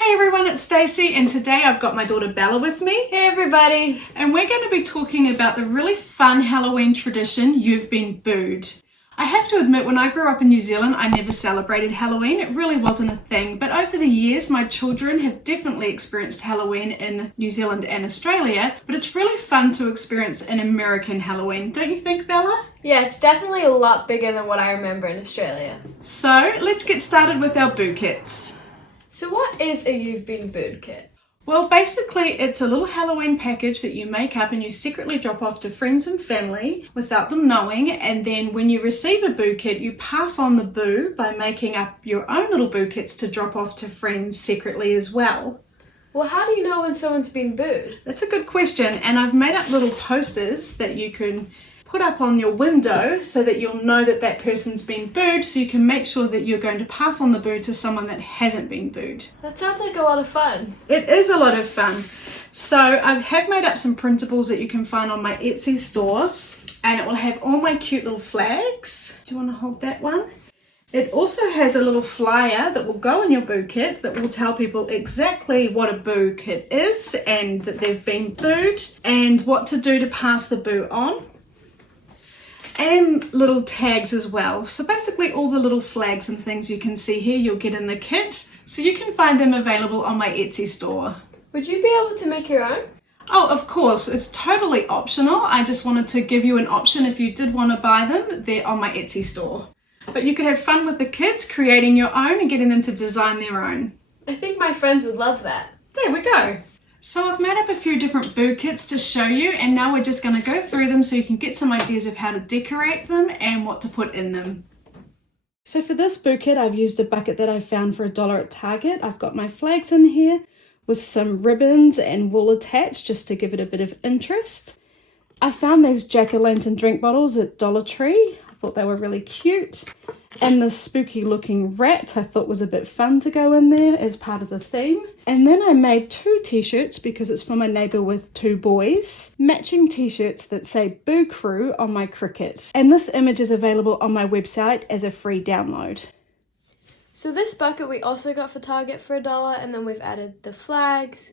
Hey everyone, it's Stacey and today I've got my daughter Bella with me. Hey everybody! And we're going to be talking about the really fun Halloween tradition, You've Been Booed. I have to admit, when I grew up in New Zealand, I never celebrated Halloween. It really wasn't a thing. But over the years, my children have definitely experienced Halloween in New Zealand and Australia. But it's really fun to experience an American Halloween. Don't you think, Bella? Yeah, it's definitely a lot bigger than what I remember in Australia. So let's get started with our boo kits. So what is a You've Been Booed kit? Well, basically, it's a little Halloween package that you make up and you secretly drop off to friends and family without them knowing. And then when you receive a boo kit, you pass on the boo by making up your own little boo kits to drop off to friends secretly as well. Well, how do you know when someone's been booed? That's a good question. And I've made up little posters that you can put up on your window so that you'll know that that person's been booed, so you can make sure that you're going to pass on the boo to someone that hasn't been booed. That sounds like a lot of fun. It is a lot of fun. So I have made up some printables that you can find on my Etsy store, and it will have all my cute little flags. Do you want to hold that one? It also has a little flyer that will go in your boo kit that will tell people exactly what a boo kit is and that they've been booed and what to do to pass the boo on. And little tags as well. So basically all the little flags and things you can see here you'll get in the kit. So you can find them available on my Etsy store. Would you be able to make your own? Oh, of course, it's totally optional. I just wanted to give you an option if you did want to buy them. They're on my Etsy store. But you could have fun with the kids creating your own and getting them to design their own. I think my friends would love that. There we go. So I've made up a few different boo kits to show you, and now we're just going to go through them so you can get some ideas of how to decorate them and what to put in them. So for this boo kit, I've used a bucket that I found for $1 at Target. I've got my flags in here with some ribbons and wool attached just to give it a bit of interest. I found these jack-o'-lantern drink bottles at Dollar Tree. I thought they were really cute. And this spooky looking rat I thought was a bit fun to go in there as part of the theme. And then I made 2 t-shirts because it's from a neighbour with 2 boys. Matching t-shirts that say Boo Crew on my Cricut. And this image is available on my website as a free download. So this bucket we also got for Target for $1, and then we've added the flags,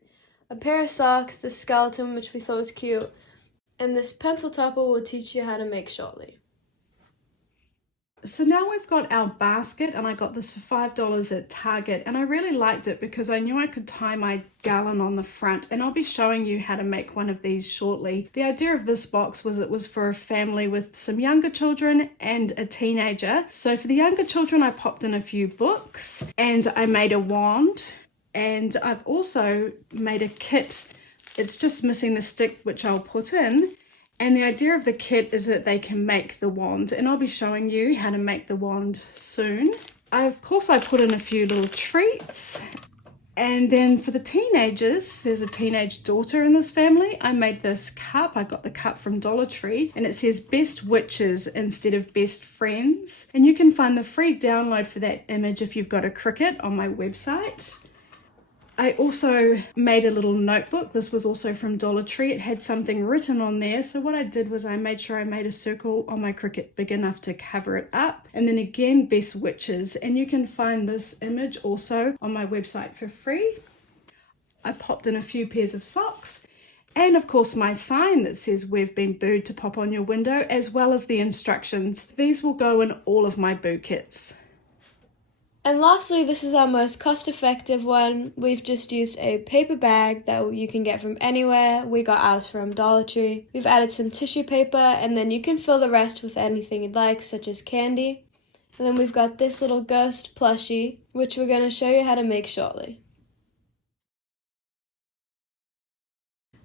a pair of socks, the skeleton which we thought was cute, and this pencil topper we'll teach you how to make shortly. So now we've got our basket, and I got this for $5 at Target, and I really liked it because I knew I could tie my garland on the front, and I'll be showing you how to make one of these shortly. The idea of this box was it was for a family with some younger children and a teenager. So for the younger children I popped in a few books and I made a wand, and I've also made a kit. It's just missing the stick which I'll put in. And the idea of the kit is that they can make the wand, and I'll be showing you how to make the wand soon. Of course, I put in a few little treats. And then for the teenagers, there's a teenage daughter in this family. I made this cup. I got the cup from Dollar Tree, and it says Best Witches instead of Best Friends. And you can find the free download for that image if you've got a Cricut on my website. I also made a little notebook. This was also from Dollar Tree. It had something written on there. So what I did was I made sure I made a circle on my Cricut big enough to cover it up. And then again, Best Witches. And you can find this image also on my website for free. I popped in a few pairs of socks. And of course my sign that says We've Been Booed to pop on your window, as well as the instructions. These will go in all of my boo kits. And lastly, this is our most cost-effective one. We've just used a paper bag that you can get from anywhere. We got ours from Dollar Tree. We've added some tissue paper, and then you can fill the rest with anything you'd like, such as candy. And then we've got this little ghost plushie, which we're going to show you how to make shortly.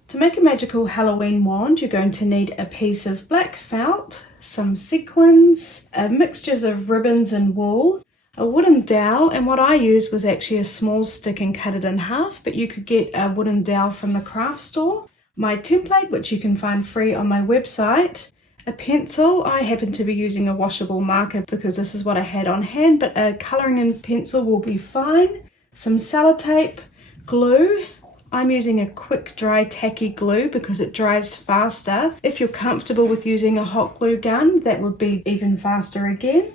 To make a magical Halloween wand, you're going to need a piece of black felt, some sequins, mixtures of ribbons and wool, a wooden dowel, and what I used was actually a small stick and cut it in half, but you could get a wooden dowel from the craft store. My template, which you can find free on my website. A pencil. I happen to be using a washable marker because this is what I had on hand, but a colouring in pencil will be fine. Some sellotape, glue. I'm using a quick dry tacky glue because it dries faster. If you're comfortable with using a hot glue gun, that would be even faster again.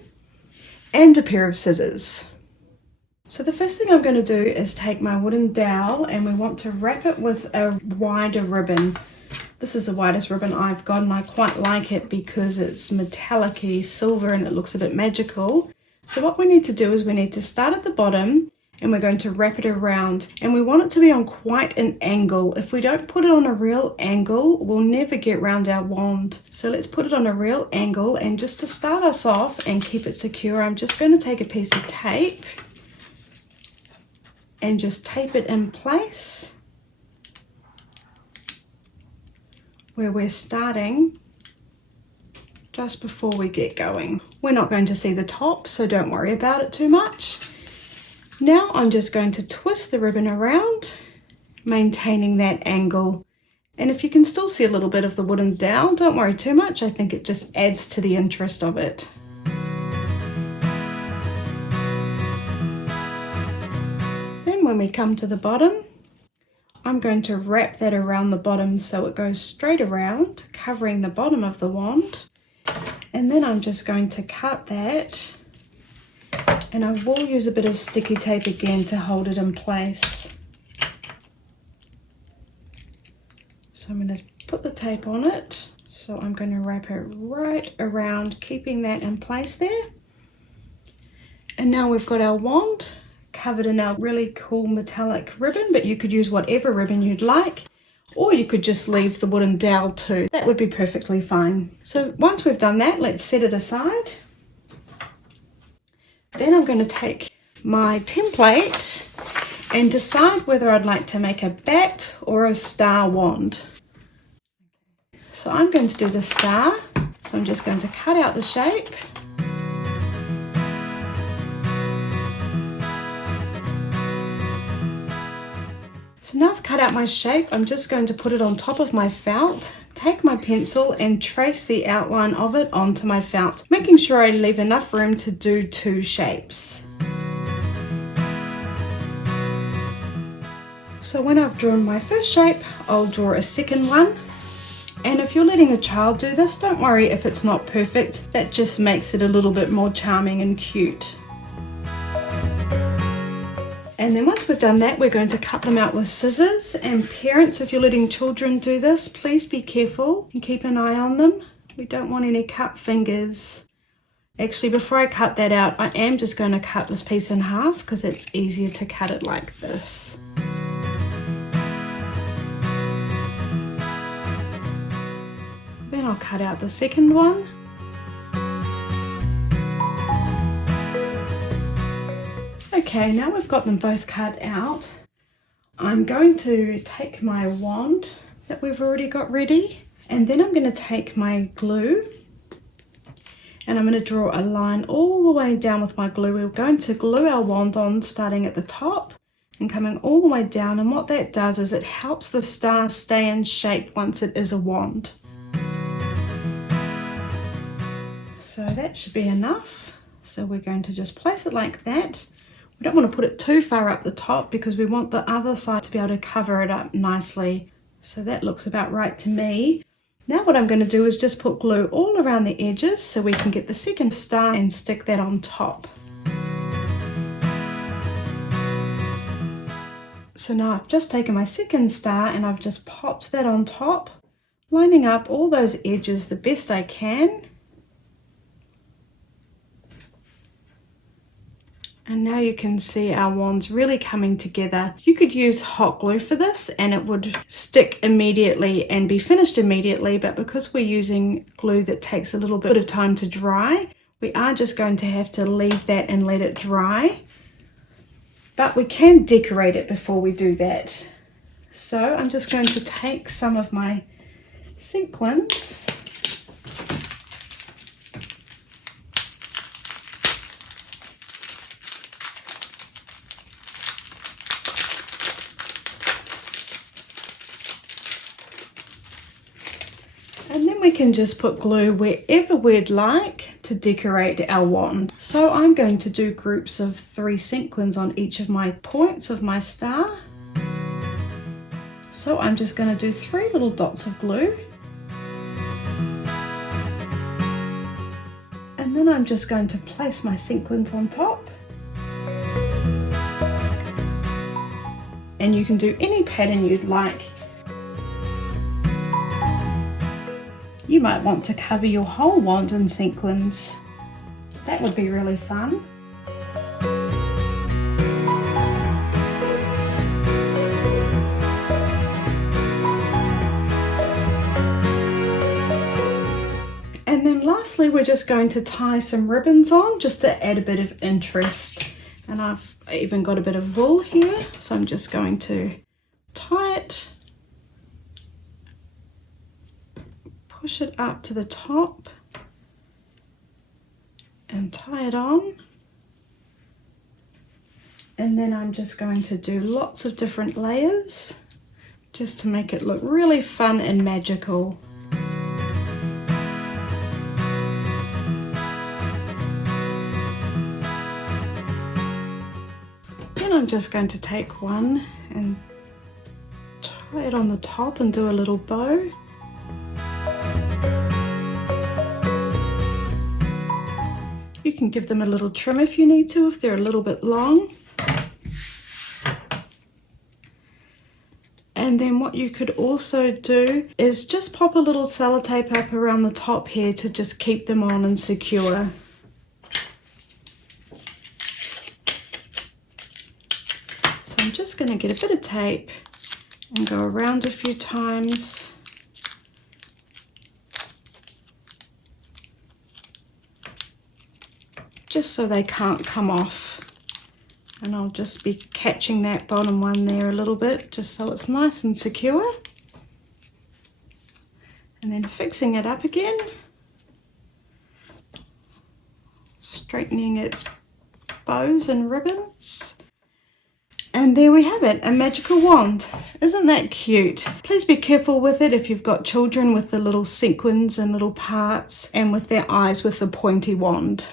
And a pair of scissors. So the first thing I'm going to do is take my wooden dowel, and we want to wrap it with a wider ribbon. This is the widest ribbon I've got, and I quite like it because it's metallic-y silver and it looks a bit magical. So what we need to do is we need to start at the bottom, and we're going to wrap it around, and we want it to be on quite an angle. If we don't put it on a real angle, we'll never get round our wand. So let's put it on a real angle, and just to start us off and keep it secure, I'm just going to take a piece of tape and just tape it in place where we're starting just before we get going. We're not going to see the top, so don't worry about it too much. Now I'm just going to twist the ribbon around, maintaining that angle. And if you can still see a little bit of the wooden dowel, don't worry too much. I think it just adds to the interest of it. When we come to the bottom, I'm going to wrap that around the bottom so it goes straight around, covering the bottom of the wand. And then I'm just going to cut that, and I will use a bit of sticky tape again to hold it in place. So I'm going to put the tape on it. So I'm going to wrap it right around, keeping that in place there. And now we've got our wand covered in our really cool metallic ribbon, but you could use whatever ribbon you'd like, or you could just leave the wooden dowel too. That would be perfectly fine. So once we've done that, let's set it aside. Then I'm going to take my template and decide whether I'd like to make a bat or a star wand. So I'm going to do the star, so I'm just going to cut out the shape. So now I've cut out my shape, I'm just going to put it on top of my felt, take my pencil and trace the outline of it onto my felt, making sure I leave enough room to do two shapes. So when I've drawn my first shape, I'll draw a second one. And if you're letting a child do this, don't worry if it's not perfect, that just makes it a little bit more charming and cute. And then once we've done that, we're going to cut them out with scissors. And parents, if you're letting children do this, please be careful and keep an eye on them. We don't want any cut fingers. Actually, before I cut that out, I am just going to cut this piece in half because it's easier to cut it like this. Then I'll cut out the second one. Okay, now we've got them both cut out. I'm going to take my wand that we've already got ready, and then I'm going to take my glue and I'm going to draw a line all the way down with my glue. We're going to glue our wand on starting at the top and coming all the way down, and what that does is it helps the star stay in shape once it is a wand. So that should be enough. So we're going to just place it like that. We don't want to put it too far up the top because we want the other side to be able to cover it up nicely. So that looks about right to me. Now what I'm going to do is just put glue all around the edges so we can get the second star and stick that on top. So now I've just taken my second star and I've just popped that on top, lining up all those edges the best I can. And now you can see our wands really coming together. You could use hot glue for this and it would stick immediately and be finished immediately, but because we're using glue that takes a little bit of time to dry, we are just going to have to leave that and let it dry. But we can decorate it before we do that. So I'm just going to take some of my sequins . And then we can just put glue wherever we'd like to decorate our wand. So I'm going to do groups of 3 sequins on each of my points of my star. So I'm just going to do 3 little dots of glue. And then I'm just going to place my sequins on top. and you can do any pattern you'd like. You might want to cover your whole wand in sequins. That would be really fun. And then lastly, we're just going to tie some ribbons on just to add a bit of interest. And I've even got a bit of wool here, so I'm just going to tie it, push it up to the top and tie it on. And then I'm just going to do lots of different layers just to make it look really fun and magical. Then I'm just going to take one and tie it on the top and do a little bow. You can give them a little trim if you need to, if they're a little bit long. And then what you could also do is just pop a little sellotape up around the top here to just keep them on and secure. So I'm just going to get a bit of tape and go around a few times. Just so they can't come off. And I'll just be catching that bottom one there a little bit, just so it's nice and secure. And then fixing it up again. Straightening its bows and ribbons. And there we have it, a magical wand. Isn't that cute? Please be careful with it if you've got children with the little sequins and little parts, and with their eyes with the pointy wand.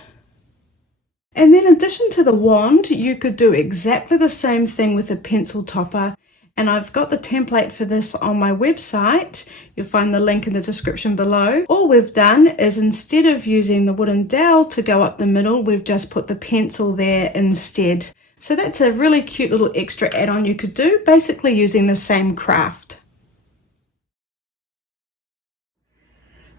And then in addition to the wand, you could do exactly the same thing with a pencil topper. And I've got the template for this on my website. You'll find the link in the description below. All we've done is, instead of using the wooden dowel to go up the middle, we've just put the pencil there instead. So that's a really cute little extra add-on you could do, basically using the same craft.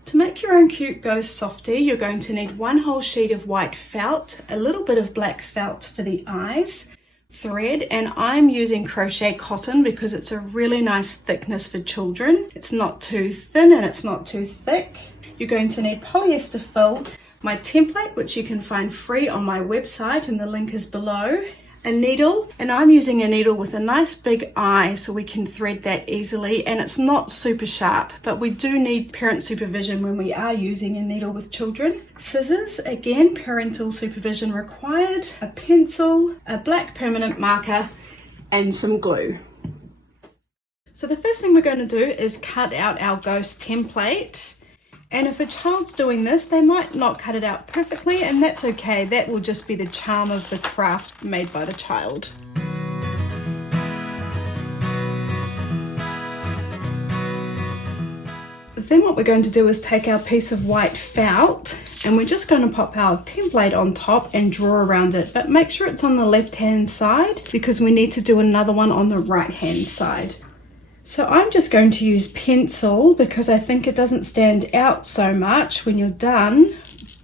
To make your own cute Ghost Softie, you're going to need one whole sheet of white felt, a little bit of black felt for the eyes, thread, and I'm using crochet cotton because it's a really nice thickness for children. It's not too thin and it's not too thick. You're going to need polyester fill, my template, which you can find free on my website, and the link is below, a needle, and I'm using a needle with a nice big eye so we can thread that easily, and it's not super sharp, but we do need parent supervision when we are using a needle with children. Scissors, again, parental supervision required, a pencil, a black permanent marker, and some glue. So the first thing we're going to do is cut out our ghost template. And if a child's doing this, they might not cut it out perfectly, and that's okay. That will just be the charm of the craft made by the child. Then what we're going to do is take our piece of white felt, and we're just going to pop our template on top and draw around it. But make sure it's on the left-hand side, because we need to do another one on the right-hand side. So I'm just going to use pencil because I think it doesn't stand out so much when you're done,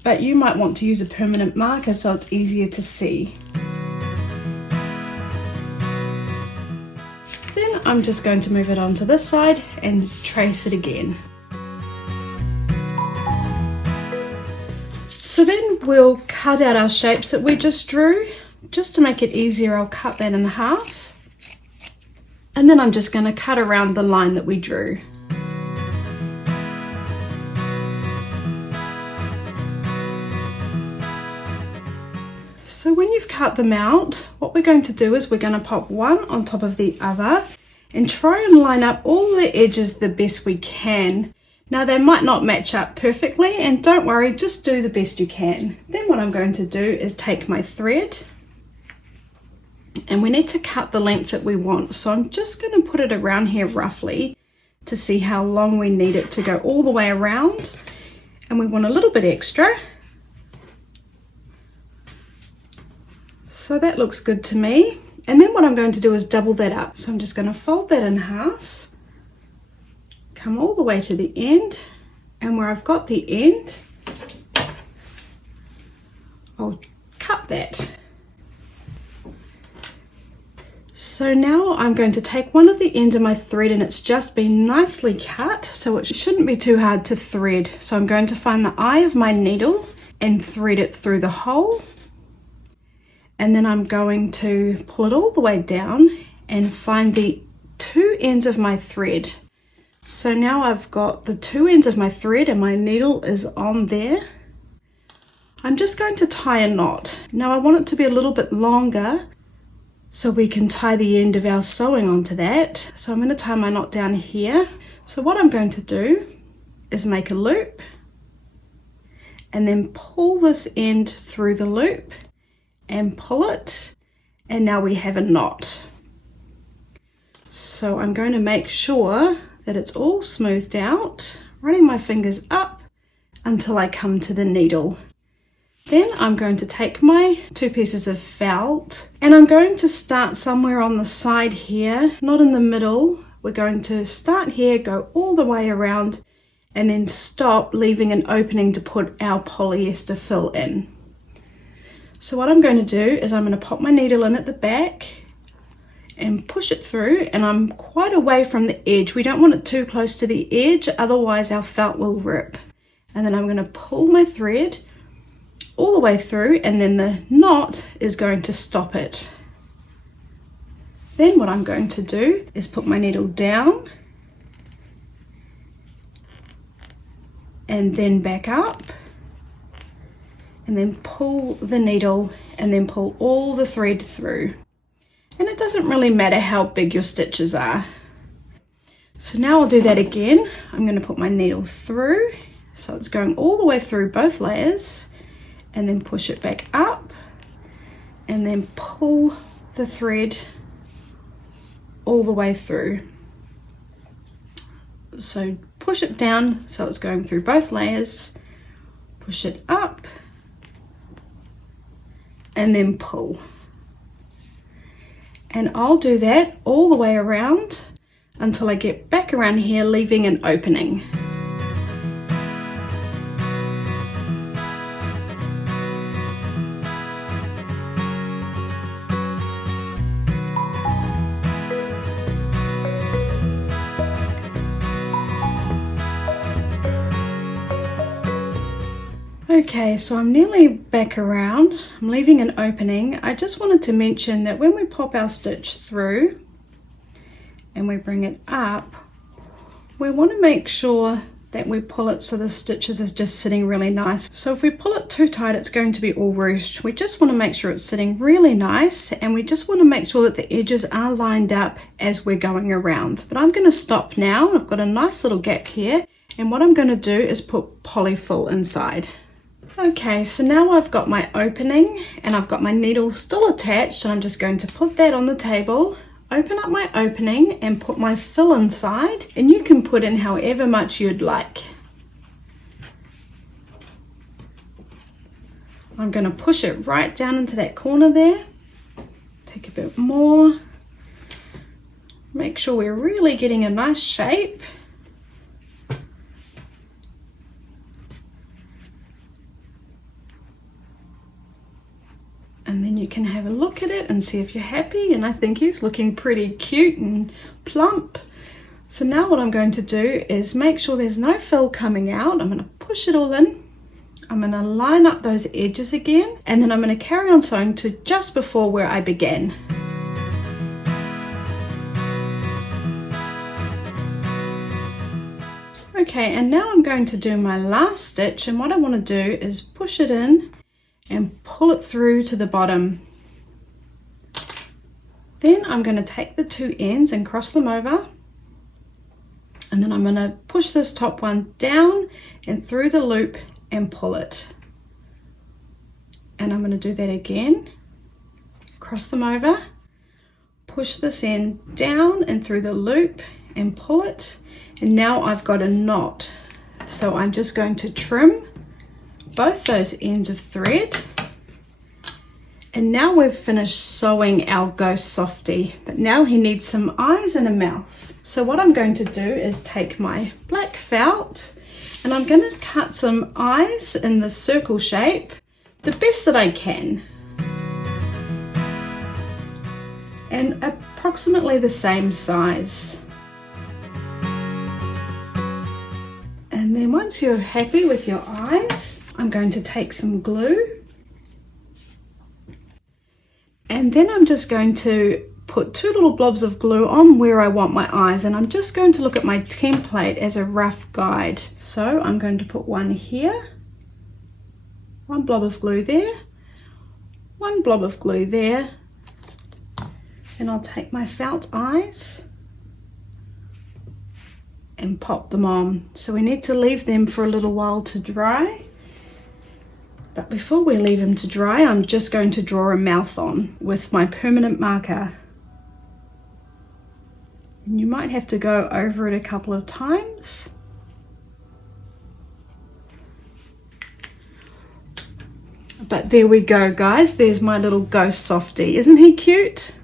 but you might want to use a permanent marker so it's easier to see. Then I'm just going to move it onto this side and trace it again. So then we'll cut out our shapes that we just drew. Just to make it easier, I'll cut that in half. And then I'm just going to cut around the line that we drew. So when you've cut them out, what we're going to do is we're going to pop one on top of the other and try and line up all the edges the best we can. Now they might not match up perfectly, and don't worry, just do the best you can. Then what I'm going to do is take my thread, and we need to cut the length that we want. So I'm just going to put it around here roughly to see how long we need it to go all the way around. And we want a little bit extra. So that looks good to me. And then what I'm going to do is double that up. So I'm just going to fold that in half, come all the way to the end, and where I've got the end, I'll cut that. So now I'm going to take one of the ends of my thread, and it's just been nicely cut, so it shouldn't be too hard to thread. So I'm going to find the eye of my needle and thread it through the hole. And then I'm going to pull it all the way down and find the two ends of my thread. So now I've got the two ends of my thread and my needle is on there. I'm just going to tie a knot. Now I want it to be a little bit longer so we can tie the end of our sewing onto that. So I'm going to tie my knot down here. So what I'm going to do is make a loop and then pull this end through the loop and pull it, and now we have a knot. So I'm going to make sure that it's all smoothed out, running my fingers up until I come to the needle. Then I'm going to take my two pieces of felt and I'm going to start somewhere on the side here, not in the middle. We're going to start here, go all the way around, and then stop, leaving an opening to put our polyester fill in. So what I'm going to do is I'm going to pop my needle in at the back and push it through, and I'm quite away from the edge. We don't want it too close to the edge, otherwise our felt will rip. And then I'm going to pull my thread all the way through, and then the knot is going to stop it. Then what I'm going to do is put my needle down and then back up, and then pull the needle and then pull all the thread through. And it doesn't really matter how big your stitches are. So now I'll do that again. I'm going to put my needle through, so it's going all the way through both layers, and then push it back up and then pull the thread all the way through. So push it down so it's going through both layers, push it up, and then pull. And I'll do that all the way around until I get back around here, leaving an opening. Okay, so I'm nearly back around. I'm leaving an opening. I just wanted to mention that when we pop our stitch through and we bring it up, we want to make sure that we pull it so the stitches is just sitting really nice. So if we pull it too tight, it's going to be all ruched. We just want to make sure it's sitting really nice, and we just want to make sure that the edges are lined up as we're going around. But I'm going to stop now. I've got a nice little gap here, and what I'm going to do is put polyfill inside. Okay, so now I've got my opening and I've got my needle still attached, and I'm just going to put that on the table, open up my opening and put my fill inside, and you can put in however much you'd like. I'm going to push it right down into that corner there, take a bit more, make sure we're really getting a nice shape. And then you can have a look at it and see if you're happy, and I think he's looking pretty cute and plump. So now what I'm going to do is make sure there's no fill coming out. I'm going to push it all in. I'm going to line up those edges again, and then I'm going to carry on sewing to just before where I began. Okay, and now I'm going to do my last stitch, and what I want to do is push it in and pull it through to the bottom. Then I'm going to take the two ends and cross them over, and then I'm going to push this top one down and through the loop and pull it. And I'm going to do that again, cross them over, push this end down and through the loop and pull it, and now I've got a knot. So I'm just going to trim both those ends of thread, And now we've finished sewing our Ghost Softie, but now he needs some eyes and a mouth. So what I'm going to do is take my black felt and I'm going to cut some eyes in the circle shape, the best that I can. And approximately the same size. And then once you're happy with your eyes, I'm going to take some glue. And then I'm just going to put 2 little blobs of glue on where I want my eyes, and I'm just going to look at my template as a rough guide. So I'm going to put one here, 1 blob of glue there, 1 blob of glue there, and I'll take my felt eyes and pop them on. So we need to leave them for a little while to dry. But before we leave them to dry, I'm just going to draw a mouth on with my permanent marker. And you might have to go over it a couple of times. But there we go, guys. There's my little Ghost Softie. Isn't he cute?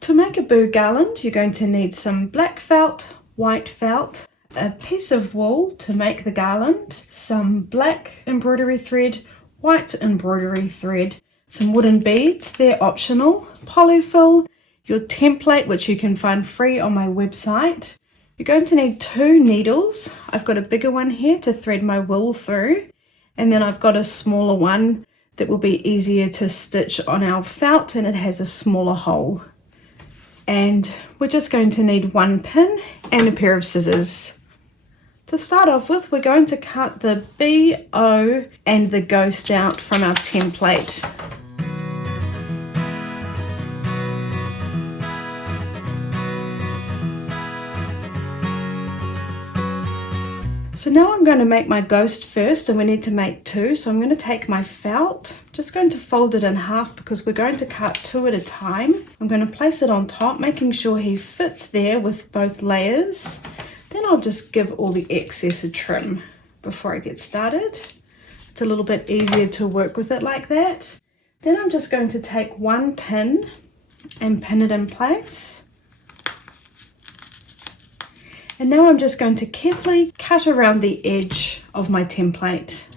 To make a Boo Garland, you're going to need some black felt, white felt, a piece of wool to make the garland, some black embroidery thread, white embroidery thread, some wooden beads, they're optional, polyfill, your template which you can find free on my website. You're going to need 2 needles. I've got a bigger one here to thread my wool through, and then I've got a smaller one that will be easier to stitch on our felt, and it has a smaller hole. And we're just going to need 1 pin and a pair of scissors. To start off with, we're going to cut the B, O and the ghost out from our template. So now I'm going to make my ghost first, and we need to make 2. So I'm going to take my felt, just going to fold it in half because we're going to cut 2 at a time. I'm going to place it on top, making sure he fits there with both layers. Then I'll just give all the excess a trim before I get started. It's a little bit easier to work with it like that. Then I'm just going to take 1 pin and pin it in place. And now I'm just going to carefully cut around the edge of my template.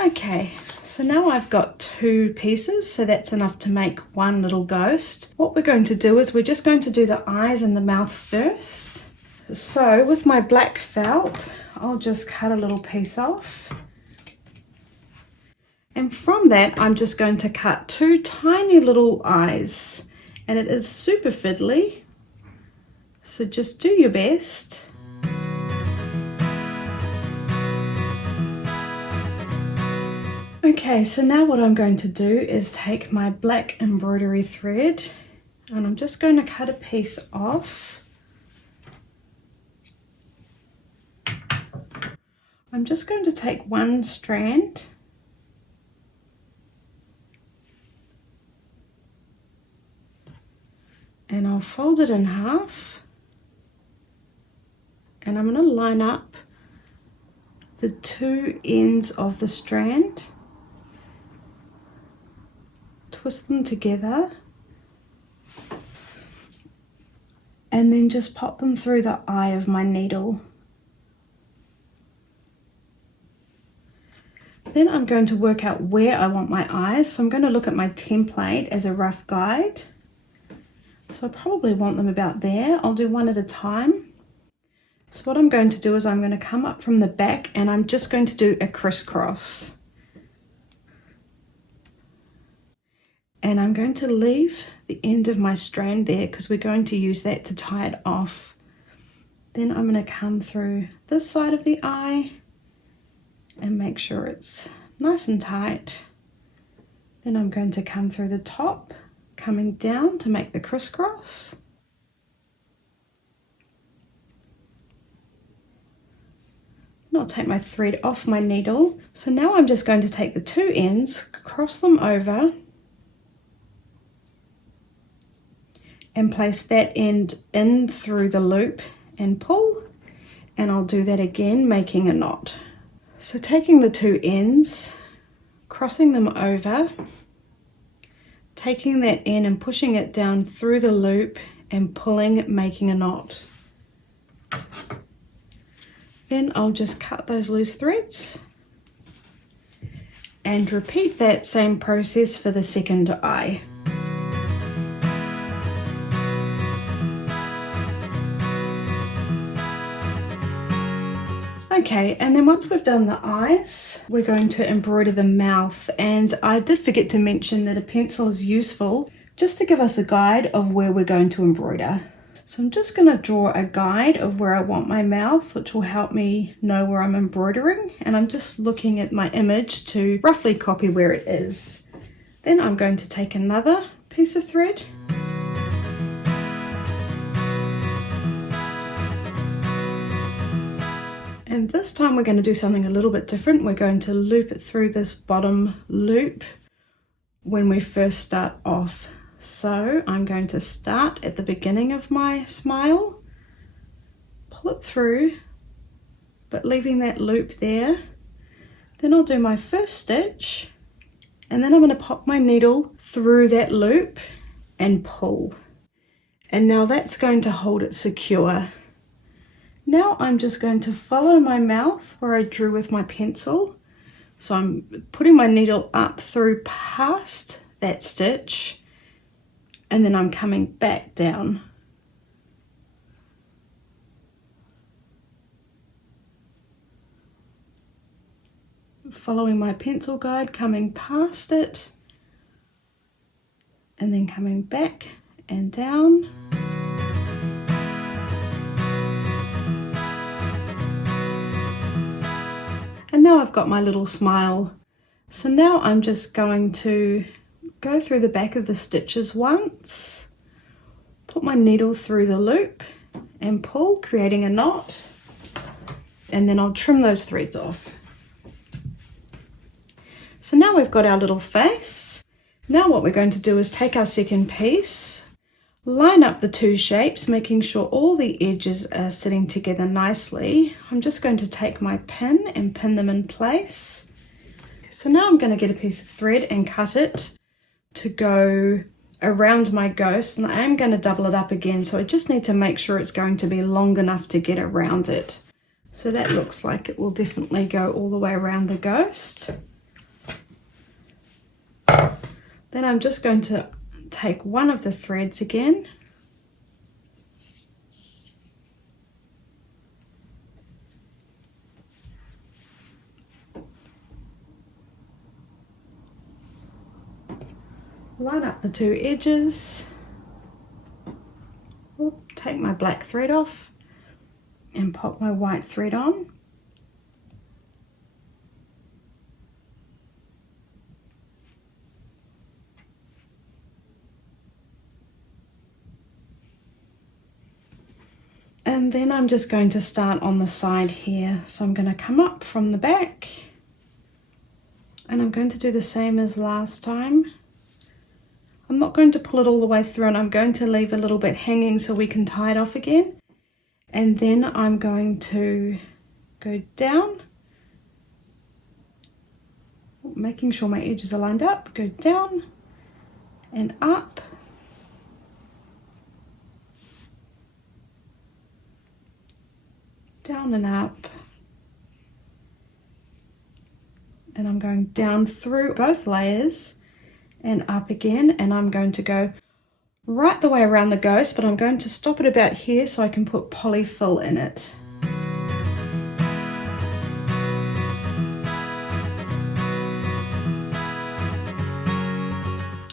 Okay. So now I've got 2 pieces, so that's enough to make 1 little ghost. What we're going to do is we're just going to do the eyes and the mouth first. So with my black felt, I'll just cut a little piece off. And from that, I'm just going to cut 2 tiny little eyes. And it is super fiddly, so just do your best. Okay, so now what I'm going to do is take my black embroidery thread and I'm just going to cut a piece off. I'm just going to take 1 strand and I'll fold it in half, and I'm going to line up the 2 ends of the strand, twist them together, and then just pop them through the eye of my needle. Then I'm going to work out where I want my eyes, so I'm going to look at my template as a rough guide. So I probably want them about there. I'll do 1 at a time. So what I'm going to do is I'm going to come up from the back and I'm just going to do a crisscross. And I'm going to leave the end of my strand there because we're going to use that to tie it off. Then I'm going to come through this side of the eye and make sure it's nice and tight. Then I'm going to come through the top, coming down to make the crisscross. And I'll take my thread off my needle. So now I'm just going to take the 2 ends, cross them over, and place that end in through the loop and pull, and I'll do that again, making a knot. So taking the two ends, crossing them over, taking that end and pushing it down through the loop and pulling, making a knot. Then I'll just cut those loose threads and repeat that same process for the second eye. Okay, and then once we've done the eyes, we're going to embroider the mouth. And I did forget to mention that a pencil is useful just to give us a guide of where we're going to embroider. So I'm just going to draw a guide of where I want my mouth, which will help me know where I'm embroidering. And I'm just looking at my image to roughly copy where it is. Then I'm going to take another piece of thread. And this time we're going to do something a little bit different. We're going to loop it through this bottom loop when we first start off. So I'm going to start at the beginning of my smile, pull it through, but leaving that loop there. Then I'll do my first stitch, and then I'm going to pop my needle through that loop and pull. And now that's going to hold it secure. Now I'm just going to follow my mouth where I drew with my pencil. So I'm putting my needle up through past that stitch, and then I'm coming back down. Following my pencil guide, coming past it, and then coming back and down. And now I've got my little smile. So now I'm just going to go through the back of the stitches once, put my needle through the loop and pull, creating a knot, and then I'll trim those threads off. So now we've got our little face. Now what we're going to do is take our second piece, line up the two shapes, making sure all the edges are sitting together nicely. I'm just going to take my pin and pin them in place. So now I'm going to get a piece of thread and cut it to go around my ghost, and I am going to double it up again, so I just need to make sure it's going to be long enough to get around it. So that looks like it will definitely go all the way around the ghost. Then I'm just going to take one of the threads again, line up the two edges, take my black thread off and pop my white thread on. And then I'm just going to start on the side here. So I'm going to come up from the back, and I'm going to do the same as last time. I'm not going to pull it all the way through, and I'm going to leave a little bit hanging so we can tie it off again. And then I'm going to go down, making sure my edges are lined up, go down and up. Down and up, and I'm going down through both layers and up again, and I'm going to go right the way around the ghost, but I'm going to stop it about here so I can put polyfill in it.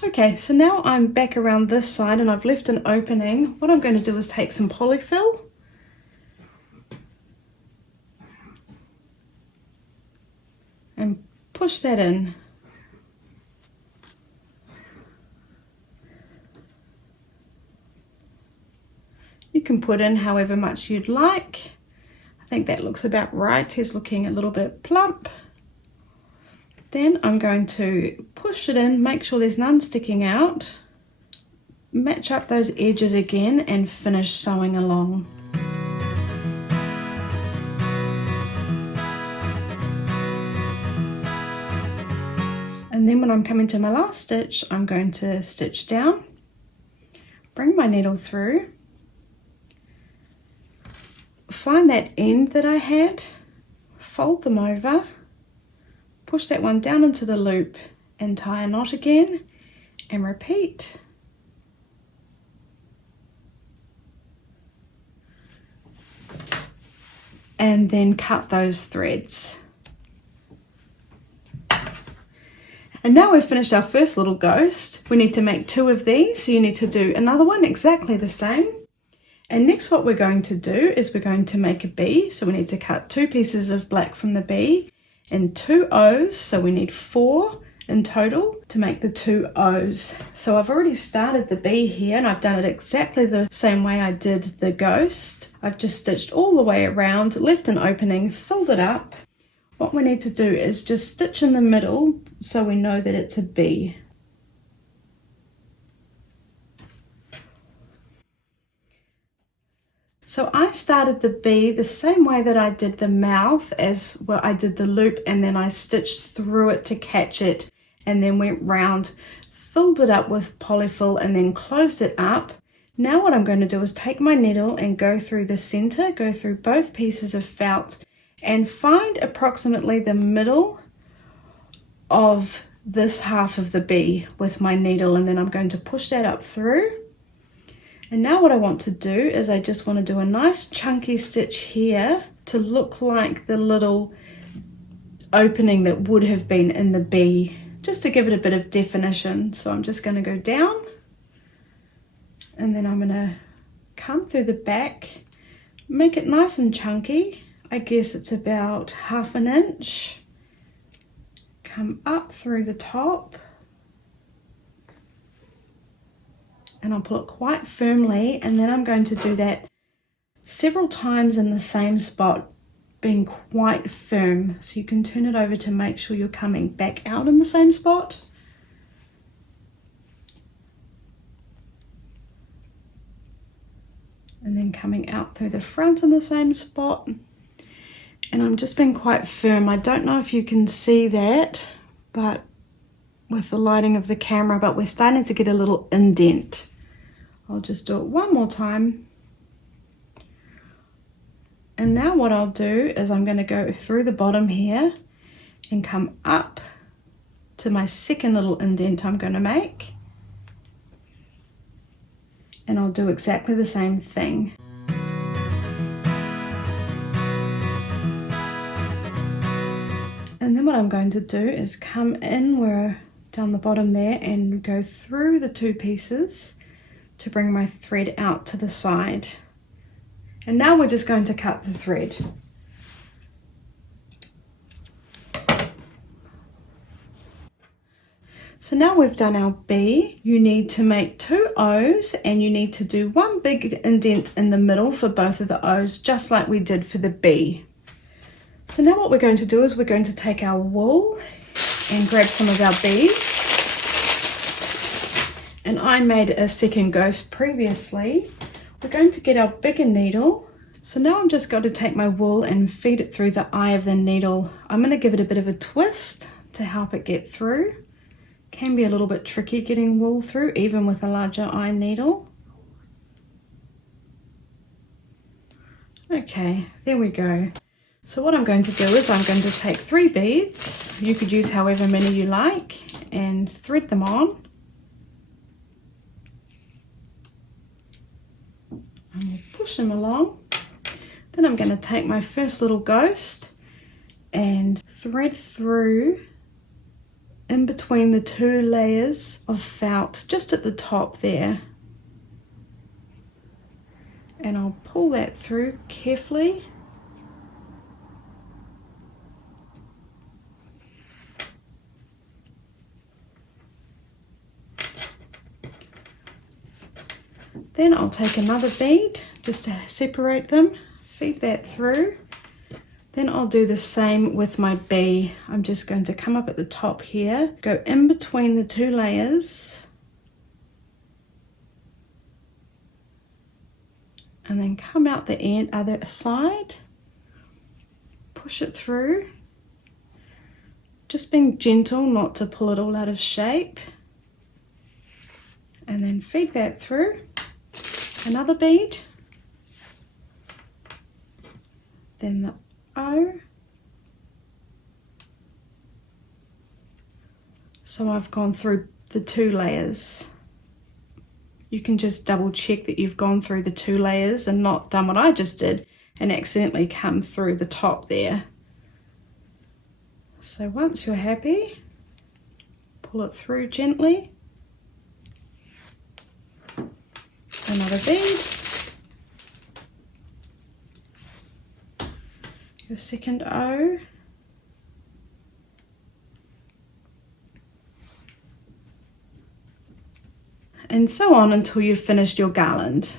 Okay, so now I'm back around this side and I've left an opening. What I'm going to do is take some polyfill and push that in. You can put in however much you'd like. I think that looks about right. He's looking a little bit plump. Then I'm going to push it in, make sure there's none sticking out, match up those edges again and finish sewing along. And then when I'm coming to my last stitch, I'm going to stitch down, bring my needle through, find that end that I had, fold them over, push that one down into the loop and tie a knot again, and repeat. And then cut those threads. And now we've finished our first little ghost. We need to make 2 of these, so you need to do another one exactly the same. And next what we're going to do is we're going to make a bee. So we need to cut 2 pieces of black from the bee and 2 O's, so we need 4 in total to make the 2 O's. So I've already started the bee here, and I've done it exactly the same way I did the ghost. I've just stitched all the way around, left an opening, filled it up. What we need to do is just stitch in the middle so we know that it's a bee. So I started the bee the same way that I did the mouth, as well I did the loop, and then I stitched through it to catch it, and then went round, filled it up with polyfill, and then closed it up. Now what I'm going to do is take my needle and go through the center, go through both pieces of felt, and find approximately the middle of this half of the bee with my needle, and then I'm going to push that up through. And now what I want to do is I just want to do a nice chunky stitch here to look like the little opening that would have been in the bee, just to give it a bit of definition. So I'm just going to go down, and then I'm going to come through the back, make it nice and chunky. I guess it's about 1/2 inch. Come up through the top, and I'll pull it quite firmly, and then I'm going to do that several times in the same spot, being quite firm. So you can turn it over to make sure you're coming back out in the same spot. And then coming out through the front in the same spot. And I'm just being quite firm. I don't know if you can see that, but with the lighting of the camera, but we're starting to get a little indent. I'll just do it one more time. And now what I'll do is I'm going to go through the bottom here and come up to my second little indent I'm going to make. And I'll do exactly the same thing. And then what I'm going to do is come in where down the bottom there and go through the 2 pieces to bring my thread out to the side. And now we're just going to cut the thread. So now we've done our bee. You need to make 2 O's, and you need to do 1 big indent in the middle for both of the O's, just like we did for the bee. So now what we're going to do is we're going to take our wool and grab some of our beads. And I made a second ghost previously. We're going to get our bigger needle. So now I'm just going to take my wool and feed it through the eye of the needle. I'm going to give it a bit of a twist to help it get through. Can be a little bit tricky getting wool through, even with a larger eye needle. Okay, there we go. So what I'm going to do is I'm going to take 3 beads, you could use however many you like, and thread them on. And we'll push them along. Then I'm going to take my first little ghost and thread through in between the 2 layers of felt, just at the top there. And I'll pull that through carefully. Then I'll take another bead just to separate them, feed that through. Then I'll do the same with my bee. I'm just going to come up at the top here, go in between the 2 layers, and then come out the end, other side, push it through, Just being gentle not to pull it all out of shape. And then feed that through. Another bead. Then the O. So I've gone through the 2 layers. You can just double check that you've gone through the 2 layers and not done what I just did and accidentally come through the top there. So once you're happy, pull it through gently. Another bead. Your second O. And so on until you've finished your garland.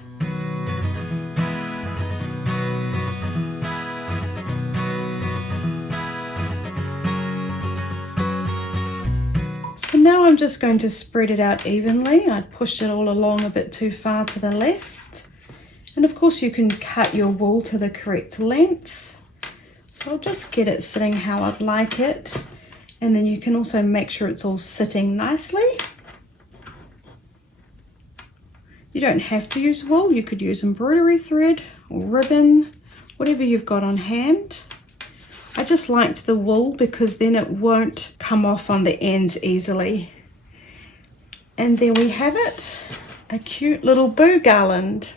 So now I'm just going to spread it out evenly. I pushed it all along a bit too far to the left. And of course you can cut your wool to the correct length. So I'll just get it sitting how I'd like it. And then you can also make sure it's all sitting nicely. You don't have to use wool, you could use embroidery thread or ribbon, whatever you've got on hand. I just liked the wool because then it won't come off on the ends easily. And there we have it, a cute little Boo Garland.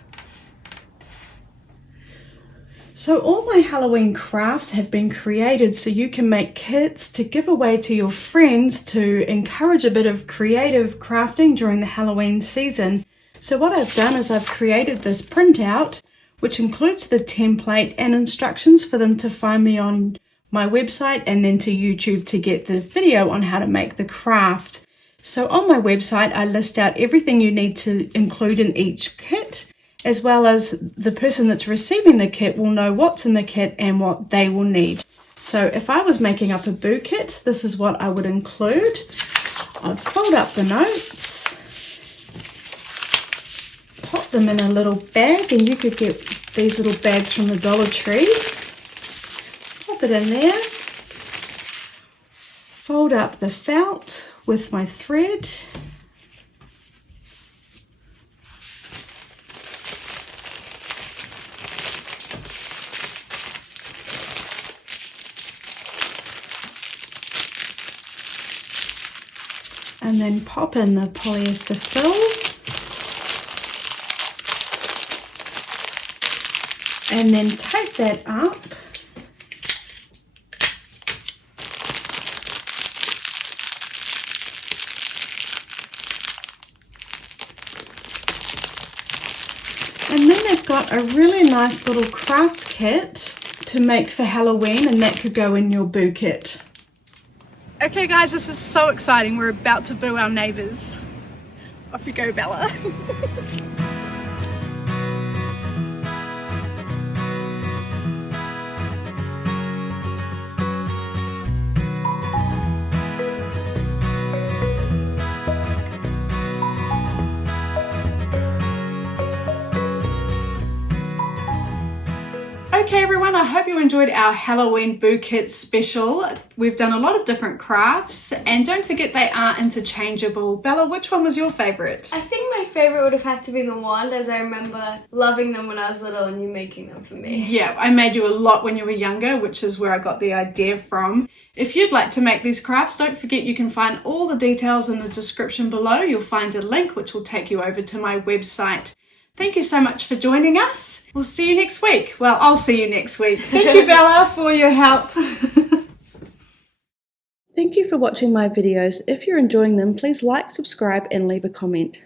So all my Halloween crafts have been created so you can make kits to give away to your friends to encourage a bit of creative crafting during the Halloween season. So what I've done is I've created this printout, which includes the template and instructions for them to find me on my website and then to YouTube to get the video on how to make the craft. So on my website, I list out everything you need to include in each kit, as well as the person that's receiving the kit will know what's in the kit and what they will need. So if I was making up a Boo kit, this is what I would include. I'd fold up the notes, pop them in a little bag, and you could get these little bags from the Dollar Tree. Pop it in there. Fold up the felt with my thread. And then pop in the polyester fill. And then tape that up. And then they've got a really nice little craft kit to make for Halloween, and that could go in your Boo kit. Okay guys, this is so exciting. We're about to boo our neighbours. Off you go, Bella. Okay everyone, I hope you enjoyed our Halloween Boo Kit special. We've done a lot of different crafts, and don't forget they are interchangeable. Bella, which one was your favourite? I think my favourite would have had to be the wand, as I remember loving them when I was little and you making them for me. Yeah, I made you a lot when you were younger, which is where I got the idea from. If you'd like to make these crafts, don't forget you can find all the details in the description below. You'll find a link which will take you over to my website. Thank you so much for joining us. We'll see you next week. Well, I'll see you next week. Thank you, Bella, for your help. Thank you for watching my videos. If you're enjoying them, please like, subscribe, and leave a comment.